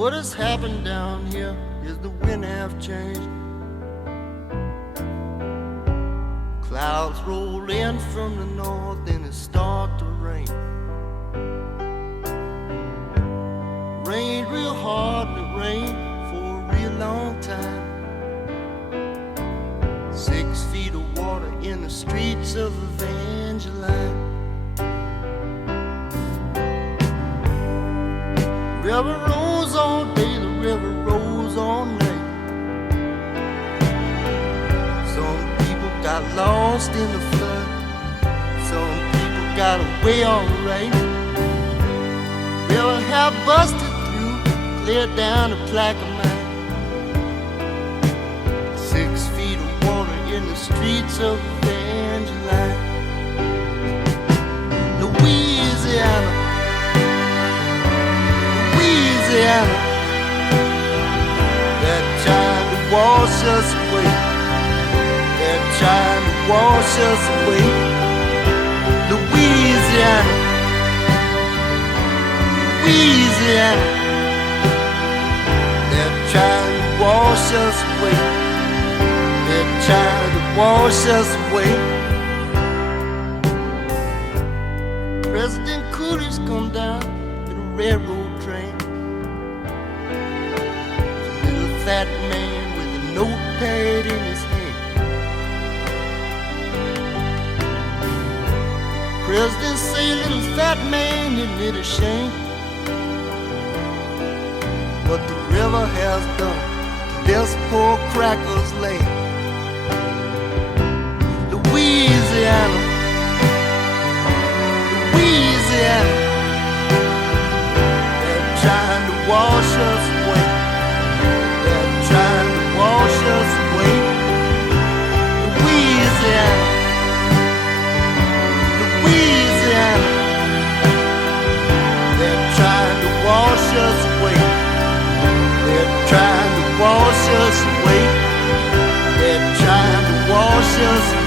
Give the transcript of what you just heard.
What has happened down here is the wind have changed. Clouds roll in from the north and it start to rain. Rained real hard and it rained for a real long time. 6 feet of water in the streets of Evangeline. River rolls all day, the river rolls all night. Some people got lost in the flood, some people got away alright. River have busted through, cleared down the Plaquemine. 6 feet of water in the streets of Evangeline. Louisiana, Louisiana, they're trying to wash us away. They're trying to wash us away. Louisiana, Louisiana, they're trying to wash us away. They're trying to wash us away. President Coolidge come down in a railroad train. A little fat man with a notepad in his hand. President say, little fat man, isn't it a shame what the river has done to this poor cracker's land? Louisiana, Louisiana, they're trying to wash us away. They're trying to wash us away. Louisiana, Louisiana, they're trying to wash us away. They're trying to wash us away. They're trying to wash us away.